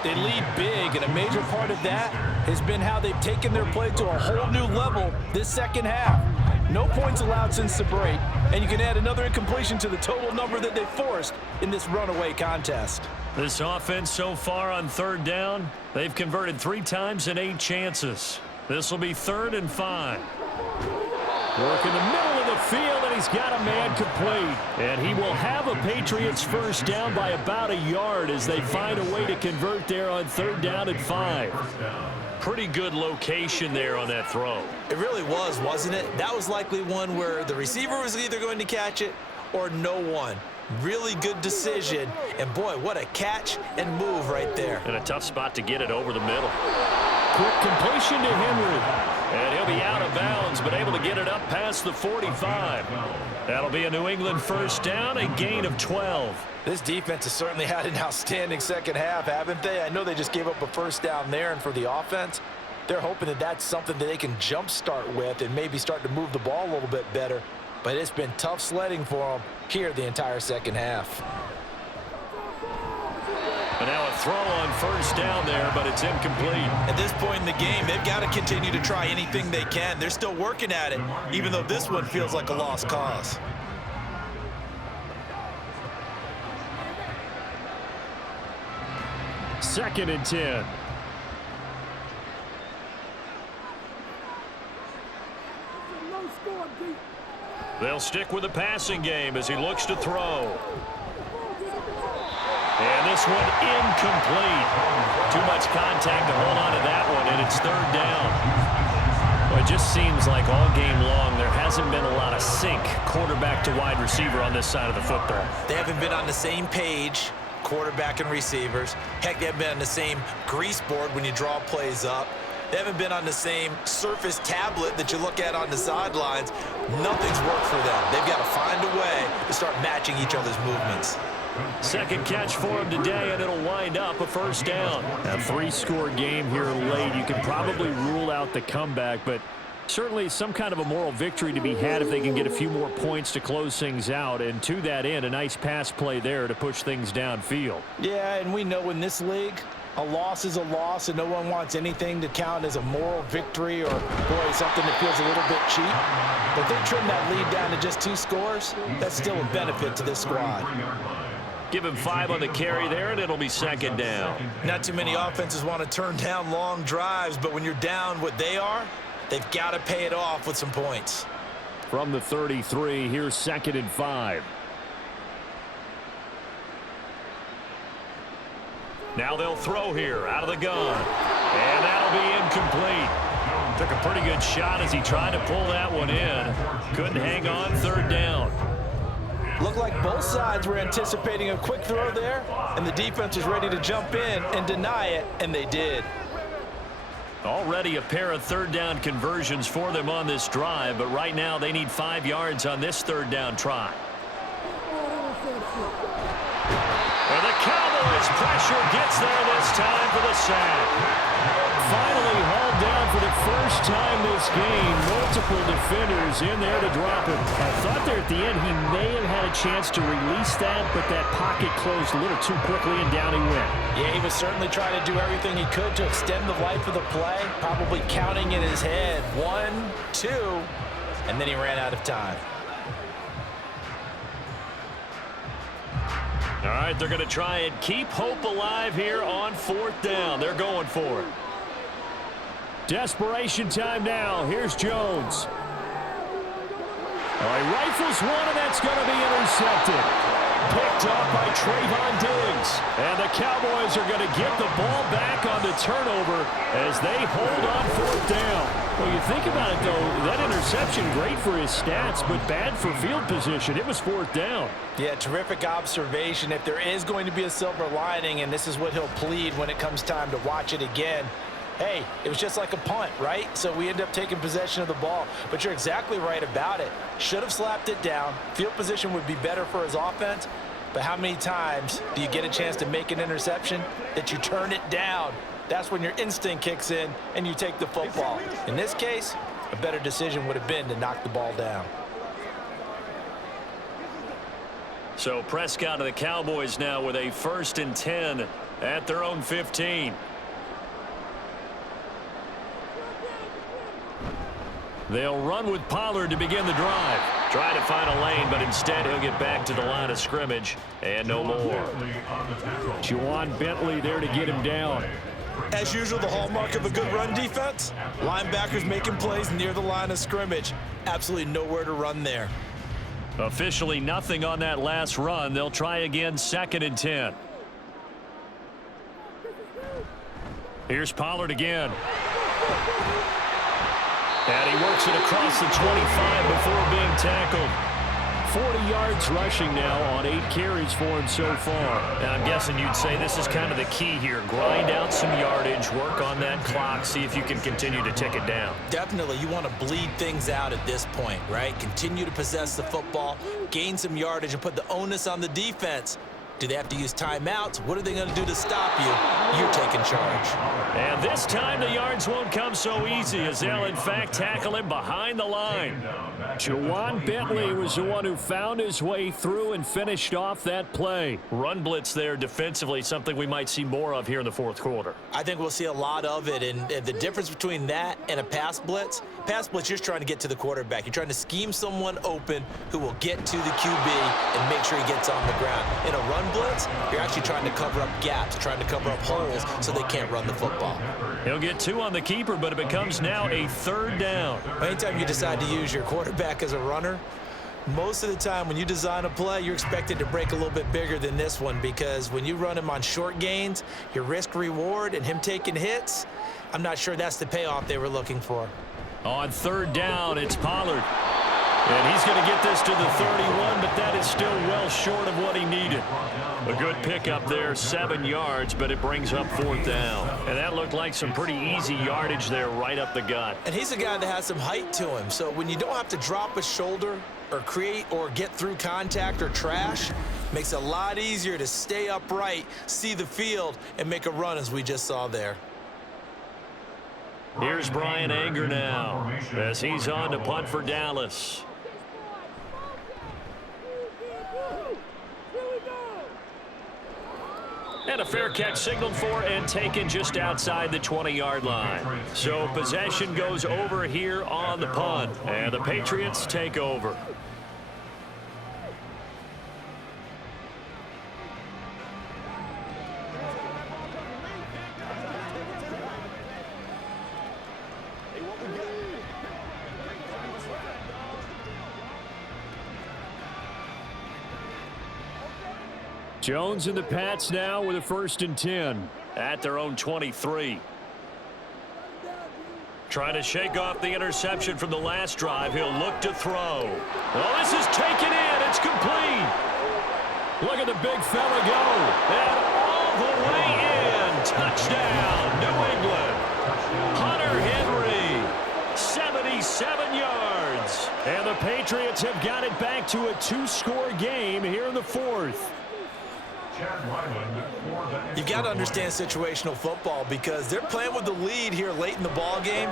They lead big, and a major part of that has been how they've taken their play to a whole new level this second half. No points allowed since the break, and you can add another incompletion to the total number that they forced in this runaway contest. This offense so far on 3rd down, they've converted 3 times in 8 chances. This will be 3rd and 5. Work in the middle of the field, and he's got a man complete. And he will have a Patriots first down by about a yard as they find a way to convert there on 3rd down and 5. Pretty good location there on that throw. It really was, wasn't it? That was likely one where the receiver was either going to catch it or no one. Really good decision. And boy, what a catch and move right there. And a tough spot to get it over the middle. quick completion to Henry. And he'll be out of bounds, but able to get it up past the 45. That'll be a New England first down, a gain of 12. This defense has certainly had an outstanding second half, haven't they? I know they just gave up a first down there, and for the offense, they're hoping that that's something that they can jumpstart with and maybe start to move the ball a little bit better. But it's been tough sledding for them here the entire second half. And now a throw on first down there, but it's incomplete. At this point in the game, they've got to continue to try anything they can. They're still working at it, even though this one feels like a lost cause. Second and 10. They'll stick with the passing game as he looks to throw. And this one incomplete. Too much contact to hold on to that one, and it's third down. Well, it just seems like all game long there hasn't been a lot of sync quarterback to wide receiver on this side of the football. They haven't been on the same page, quarterback and receivers. Heck, they haven't been on the same grease board when you draw plays up. They haven't been on the same surface tablet that you look at on the sidelines. Nothing's worked for them. They've got to find a way to start matching each other's movements. Second catch for him today, and it'll wind up a first down. A three-score game here late. You can probably rule out the comeback, but certainly some kind of a moral victory to be had if they can get a few more points to close things out. And to that end, a nice pass play there to push things downfield. Yeah, and we know in this league, a loss is a loss, and no one wants anything to count as a moral victory or, boy, something that feels a little bit cheap. But if they trim that lead down to just 2 scores, that's still a benefit to this squad. Give him 5 on the carry there, and it'll be second down. Not too many offenses want to turn down long drives, but when you're down what they are, they've got to pay it off with some points. From the 33, here's second and 5. Now they'll throw here out of the gun. And that'll be incomplete. Took a pretty good shot as he tried to pull that one in. Couldn't hang on, third down. Looked like both sides were anticipating a quick throw there, and the defense was ready to jump in and deny it, and they did. Already a pair of third down conversions for them on this drive, but right now they need 5 yards on this third down try. And the Cowboys pressure gets there this time for the sack. Finally hauled down for the first time this game. Multiple defenders in there to drop him. I thought there at the end he may have had a chance to release that, but that pocket closed a little too quickly and down he went. Yeah, he was certainly trying to do everything he could to extend the life of the play, probably counting in his head 1, 2, and then he ran out of time. All right, they're going to try and keep hope alive here on fourth down. They're going for it. Desperation time now. Here's Jones. All right, rifles one, and that's going to be intercepted. Picked up by Trayvon Diggs. And the Cowboys are going to get the ball back on the turnover as they hold on fourth down. Well, you think about it, though, that interception, great for his stats, but bad for field position. It was fourth down. Yeah, terrific observation. If there is going to be a silver lining, and this is what he'll plead when it comes time to watch it again, hey, it was just like a punt, right? So we end up taking possession of the ball. But you're exactly right about it. Should have slapped it down. Field position would be better for his offense. But how many times do you get a chance to make an interception that you turn it down? That's when your instinct kicks in and you take the football. In this case, a better decision would have been to knock the ball down. So Prescott of the Cowboys now with a 1st and 10 at their own 15. They'll run with Pollard to begin the drive. Try to find a lane, but instead he'll get back to the line of scrimmage and no more. Juwan Bentley there to get him down. As usual, the hallmark of a good run defense, linebackers making plays near the line of scrimmage. Absolutely nowhere to run there. Officially nothing on that last run. They'll try again, 2nd and 10. Here's Pollard again. And he works it across the 25 before being tackled. 40 yards rushing now on 8 carries for him so far. And I'm guessing you'd say this is kind of the key here. Grind out some yardage, work on that clock, see if you can continue to tick it down. Definitely, you want to bleed things out at this point, right? Continue to possess the football, gain some yardage, and put the onus on the defense. Do they have to use timeouts? What are they going to do to stop you? You're taking charge. And this time the yards won't come so easy as they'll, in fact, tackle him behind the line. Jawan Bentley was the one who found his way through and finished off that play. Run blitz there defensively, something we might see more of here in the fourth quarter. I think we'll see a lot of it, and the difference between that and a pass blitz, you're just trying to get to the quarterback. You're trying to scheme someone open who will get to the QB and make sure he gets on the ground. In a run blitz, you're actually trying to cover up gaps, trying to cover up holes so they can't run the football. He'll get 2 on the keeper, but it becomes now a 3rd down. Anytime you decide to use your quarterback as a runner, most of the time when you design a play, you're expected to break a little bit bigger than this one, because when you run him on short gains, your risk reward and him taking hits, I'm not sure that's the payoff they were looking for. On 3rd down, it's Pollard. And he's going to get this to the 31, but that is still well short of what he needed. A good pickup there, 7 yards, but it brings up 4th down. And that looked like some pretty easy yardage there right up the gut. And he's a guy that has some height to him, so when you don't have to drop a shoulder or create or get through contact or trash, makes it a lot easier to stay upright, see the field, and make a run as we just saw there. Here's Brian Anger now as he's on to punt for Dallas. And a fair catch signaled for and taken just outside the 20-yard line. So possession goes over here on the punt, and the Patriots take over. Jones and the Pats now with a 1st and 10 at their own 23. Trying to shake off the interception from the last drive. He'll look to throw. Well, this is taken in. It's complete. Look at the big fella go. And all the way in. Touchdown, New England. Hunter Henry, 77 yards. And the Patriots have got it back to a 2-score game here in the 4th. You've got to understand situational football because they're playing with the lead here late in the ball game.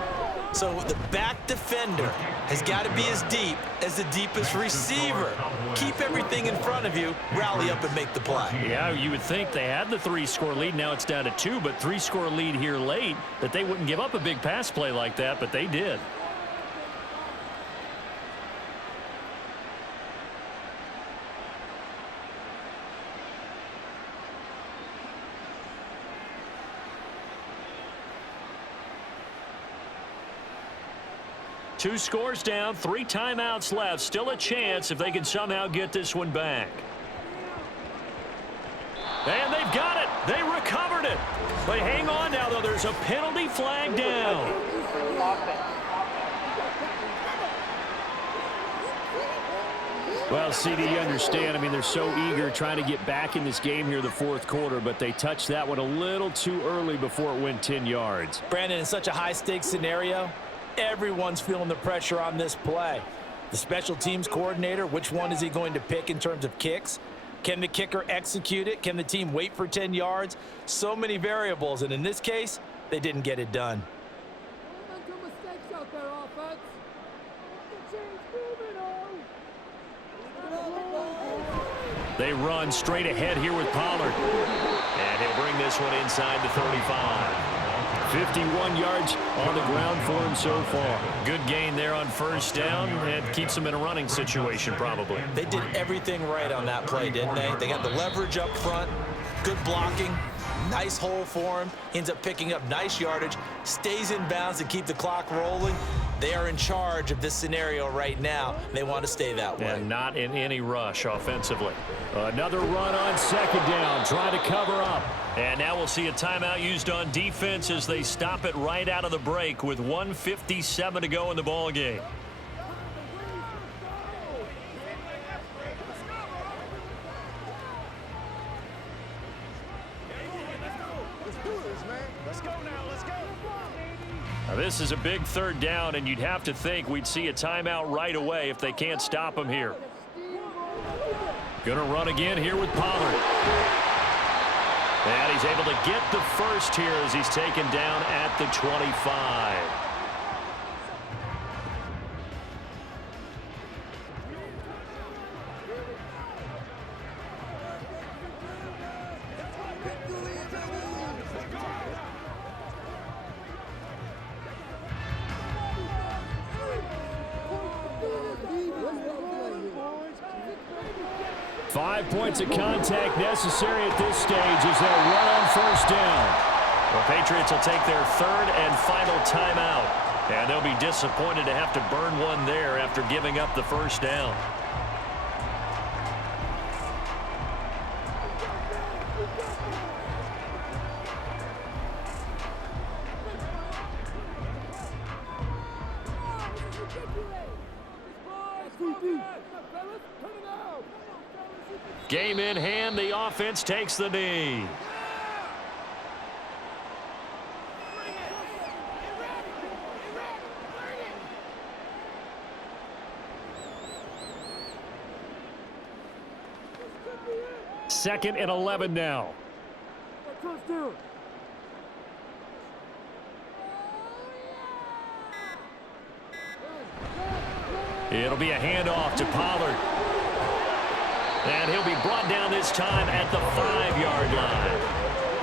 So the back defender has got to be as deep as the deepest receiver. Keep everything in front of you, rally up and make the play. Yeah, you would think they had the 3-score lead. Now it's down to 2, but 3-score lead here late, that they wouldn't give up a big pass play like that, but they did. Two scores down, 3 timeouts left. Still a chance if they can somehow get this one back. And they've got it. They recovered it. But hang on now, though. There's a penalty flag down. Well, CD, you understand. I mean, they're so eager trying to get back in this game here the 4th quarter, but they touched that one a little too early before it went 10 yards. Brandon, in such a high-stakes scenario, everyone's feeling the pressure on this play. The special teams coordinator, which one is he going to pick in terms of kicks? Can the kicker execute it? Can the team wait for 10 yards? So many variables, and in this case, they didn't get it done. They run straight ahead here with Pollard. And he'll bring this one inside the 35. 51 yards on the ground for him so far. Good gain there on 1st down and keeps him in a running situation probably. They did everything right on that play, didn't they? They got the leverage up front, good blocking, nice hole for him, ends up picking up nice yardage, stays in bounds to keep the clock rolling. They are in charge of this scenario right now. They want to stay that way. And not in any rush offensively. Another run on 2nd down, trying to cover up. And now we'll see a timeout used on defense as they stop it right out of the break with 1:57 to go in the ball game. This is a big third down, and you'd have to think we'd see a timeout right away if they can't stop him here. Going to run again here with Pollard. And he's able to get the first here as he's taken down at the 25. 5 points of contact necessary at this stage as they'll run on first down. The Patriots will take their third and final timeout. And they'll be disappointed to have to burn one there after giving up the first down. Game in hand, the offense takes the knee. Second and 11 now. It'll be a handoff to Pollard. And he'll be brought down this time at the 5-yard line.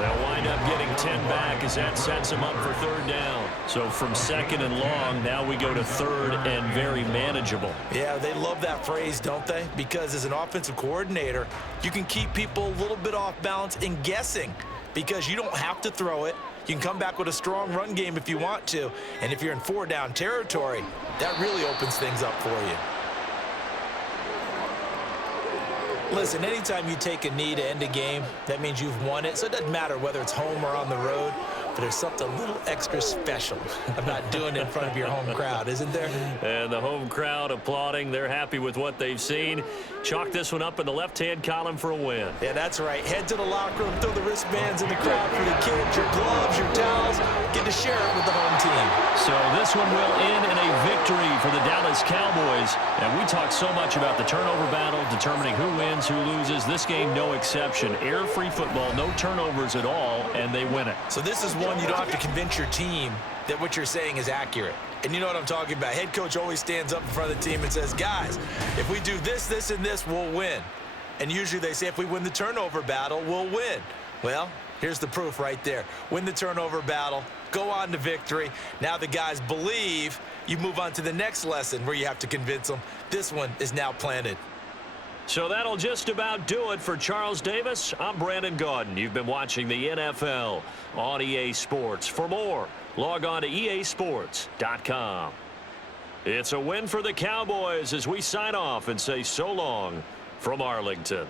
They'll wind up getting 10 back as that sets him up for third down. So from second and long, now we go to third and very manageable. Yeah, they love that phrase, don't they? Because as an offensive coordinator, you can keep people a little bit off balance and guessing because you don't have to throw it. You can come back with a strong run game if you want to. And if you're in 4-down territory, that really opens things up for you. Listen, anytime you take a knee to end a game, that means you've won it. So it doesn't matter whether it's home or on the road, but there's something a little extra special about doing it in front of your home crowd, isn't there? And the home crowd applauding. They're happy with what they've seen. Chalk this one up in the left-hand column for a win. Yeah, that's right. Head to the locker room, throw the wristbands in the crowd for the kids, your gloves, your towels. Get to share it with the home team. So this one will end in a victory for the Dallas Cowboys. And we talk so much about the turnover battle, determining who wins, who loses. This game, no exception. Error-free football, no turnovers at all, and they win it. So this is one you don't have to convince your team that what you're saying is accurate. And you know what I'm talking about. Head coach always stands up in front of the team and says, guys, if we do this, this, and this, we'll win. And usually they say if we win the turnover battle, we'll win. Well, here's the proof right there. Win the turnover battle, go on to victory. Now the guys believe. You move on to the next lesson where you have to convince them. This one is now planted. So that'll just about do it for Charles Davis. I'm Brandon Gaudin. You've been watching the NFL on EA Sports. For more, log on to easports.com. It's a win for the Cowboys as we sign off and say so long from Arlington.